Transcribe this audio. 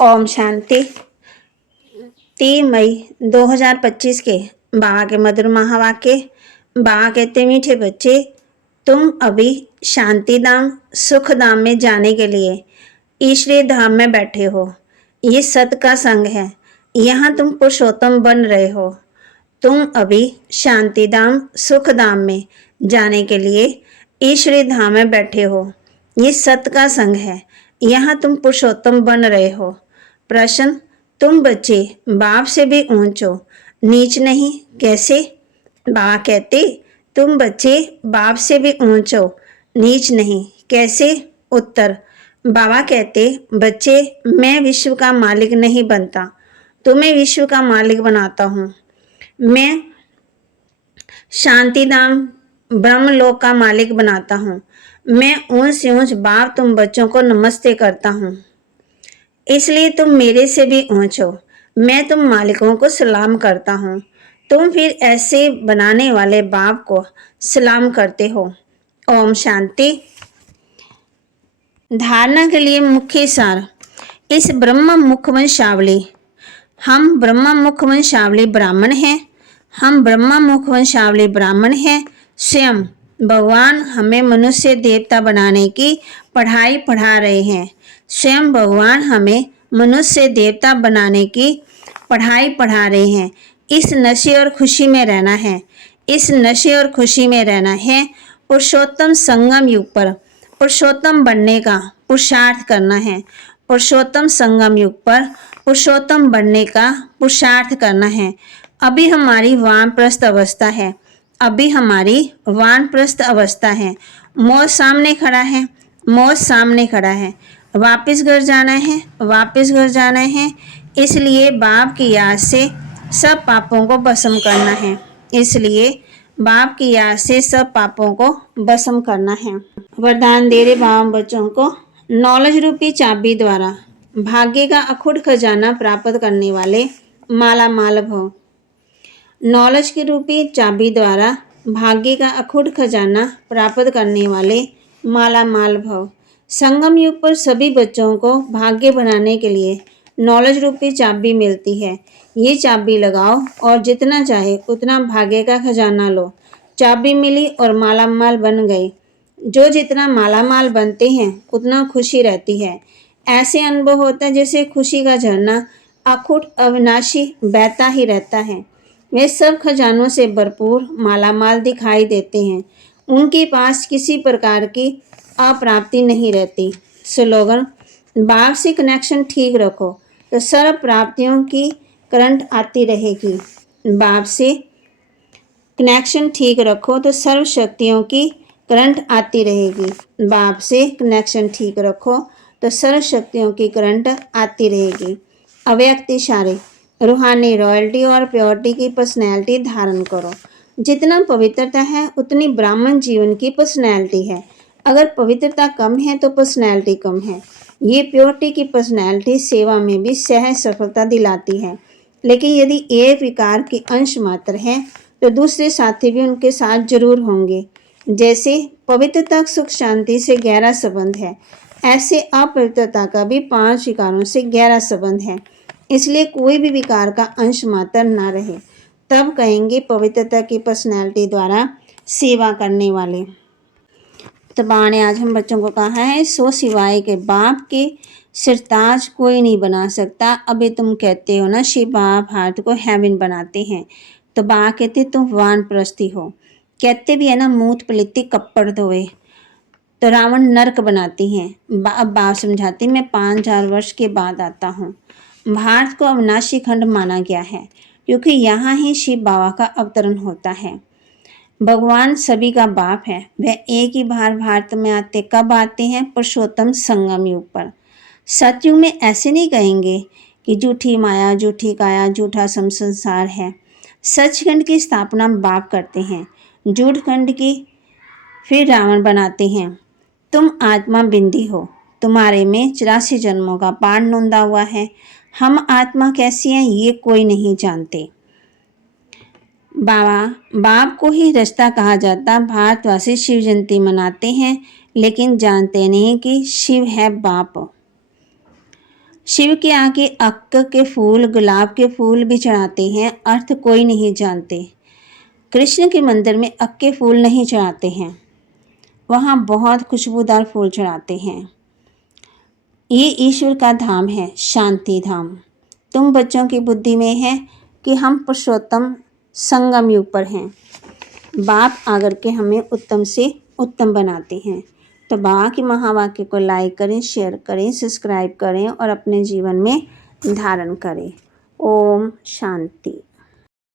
ओम शांति। 3 मई 2025 के बाबा के मधुर महावाक्य। बाबा कहते, मीठे बच्चे, तुम अभी शांति धाम सुख धाम में जाने के लिए ईश्वरीय धाम में बैठे हो। ये सत का संग है। यहाँ तुम पुरुषोत्तम बन रहे हो। तुम अभी शांति धाम सुख धाम में जाने के लिए ईश्वरीय धाम में बैठे हो। ये सत का संग है। यहाँ तुम पुरुषोत्तम बन रहे हो। प्रश्न, तुम बच्चे बाप से भी ऊंच हो, नीच नहीं, कैसे? बाबा कहते, तुम बच्चे बाप से भी ऊंच हो, नीच नहीं, कैसे? उत्तर, बाबा कहते, बच्चे, मैं विश्व का मालिक नहीं बनता, तुम्हें विश्व का मालिक बनाता हूँ। मैं शांतिधाम ब्रह्मलोक का मालिक बनाता हूँ। मैं ऊंच से ऊंच बाप तुम बच्चों को नमस्ते करता हूँ, इसलिए तुम मेरे से भी ऊंच हो। मैं तुम मालिकों को सलाम करता हूँ। तुम फिर ऐसे बनाने वाले बाप को सलाम करते हो। ओम शांति। धारणा के लिए मुख्य सार। इस ब्रह्म मुख वंशावली, हम ब्रह्म मुख वंशावली ब्राह्मण हैं। हम ब्रह्म मुख वंशावली ब्राह्मण हैं। स्वयं भगवान हमें मनुष्य देवता बनाने की पढ़ाई पढ़ा रहे हैं। स्वयं भगवान हमें मनुष्य देवता बनाने की पढ़ाई पढ़ा रहे हैं। इस नशे और खुशी में रहना है। इस नशे और खुशी में रहना है। पुरुषोत्तम संगम युग पर पुरुषोत्तम बनने का पुरुषार्थ करना है। पुरुषोत्तम संगम युग पर पुरुषोत्तम बनने का पुरुषार्थ करना है। अभी हमारी वानप्रस्थ अवस्था है। अभी हमारी वानप्रस्थ अवस्था है। मौत सामने खड़ा है। मौत सामने खड़ा है। वापस घर जाना है। वापस घर जाना है। इसलिए बाप की याद से सब पापों को भस्म करना है। इसलिए बाप की याद से सब पापों को भस्म करना है। वरदान दे रहे बाबा बच्चों को, नॉलेज रूपी चाबी द्वारा भाग्य का अखुट खजाना प्राप्त करने वाले माला माल भव। नॉलेज की रूपी चाबी द्वारा भाग्य का अखुट खजाना प्राप्त करने वाले माला माल भव। संगम युग पर सभी बच्चों को भाग्य बनाने के लिए नॉलेज रूपी चाबी मिलती है। ये चाबी लगाओ और जितना चाहे उतना भाग्य का खजाना लो। चाबी मिली और माला माल बन गए। जो जितना माला माल बनते हैं उतना खुशी रहती है। ऐसे अनुभव होता है जैसे खुशी का झरना अखुट अविनाशी बहता ही रहता है। वे सब खजानों से भरपूर माला माल दिखाई देते हैं। उनके पास किसी प्रकार की अप्राप्ति नहीं रहती। स्लोगन, बाप से कनेक्शन ठीक रखो तो सर्व प्राप्तियों की करंट आती रहेगी। बाप से कनेक्शन ठीक रखो तो सर्व शक्तियों की करंट आती रहेगी। बाप से कनेक्शन ठीक रखो तो सर्व शक्तियों की करंट आती रहेगी। अव्यक्त इशारे, रूहानी रॉयल्टी और प्योरिटी की पर्सनैलिटी धारण करो। जितना पवित्रता है उतनी ब्राह्मण जीवन की पर्सनैलिटी है। अगर पवित्रता कम है तो पर्सनैलिटी कम है। ये प्योरिटी की पर्सनैलिटी सेवा में भी सहज सफलता दिलाती है। लेकिन यदि एक विकार के अंश मात्र है तो दूसरे साथी भी उनके साथ जरूर होंगे। जैसे पवित्रता सुख शांति से गहरा संबंध है, ऐसे अपवित्रता का भी 5 विकारों से गहरा संबंध है। इसलिए कोई भी विकार का अंश मात्र ना रहे, तब कहेंगे पवित्रता की पर्सनैलिटी द्वारा सेवा करने वाले। तो बाबा ने आज हम बच्चों को कहा है, सो सिवाय के बाप के सिरताज कोई नहीं बना सकता। अभी तुम कहते हो ना शिव बाप भारत को हेवन बनाते हैं, तो बाबा कहते तुम वानप्रस्थी हो। कहते भी है ना, मूत पलिती कपड़ धोए, तो रावण नरक बनाती हैं। अब बाप समझाते, मैं 5000 वर्ष के बाद आता हूँ। भारत को अविनाशी खंड माना गया है क्योंकि यहाँ ही शिव बाबा का अवतरण होता है। भगवान सभी का बाप है। वह एक ही बार भारत में आते, कब आते हैं? पुरुषोत्तम संगम युग पर। सतयुग में ऐसे नहीं कहेंगे कि झूठी माया, झूठी काया, झूठा संसार है। सचखंड की स्थापना बाप करते हैं, झूठ खंड की फिर रावण बनाते हैं। तुम आत्मा बिंदी हो, तुम्हारे में 84 जन्मों का पाठ नोंदा हुआ है। हम आत्मा कैसी हैं ये कोई नहीं जानते। बाप को ही रास्ता कहा जाता। भारतवासी शिव जयंती मनाते हैं लेकिन जानते नहीं कि शिव है बाप। शिव के आगे अक्क के फूल, गुलाब के फूल भी चढ़ाते हैं, अर्थ कोई नहीं जानते। कृष्ण के मंदिर में अक्क के फूल नहीं चढ़ाते हैं, वहाँ बहुत खुशबूदार फूल चढ़ाते हैं। ये ईश्वर का धाम है, शांति धाम। तुम बच्चों की बुद्धि में है कि हम पुरुषोत्तम संगम युग पर हैं। बाप आकर के हमें उत्तम से उत्तम बनाते हैं। तो बाबा के महावाक्य को लाइक करें, शेयर करें, सब्सक्राइब करें और अपने जीवन में धारण करें। ओम शांति।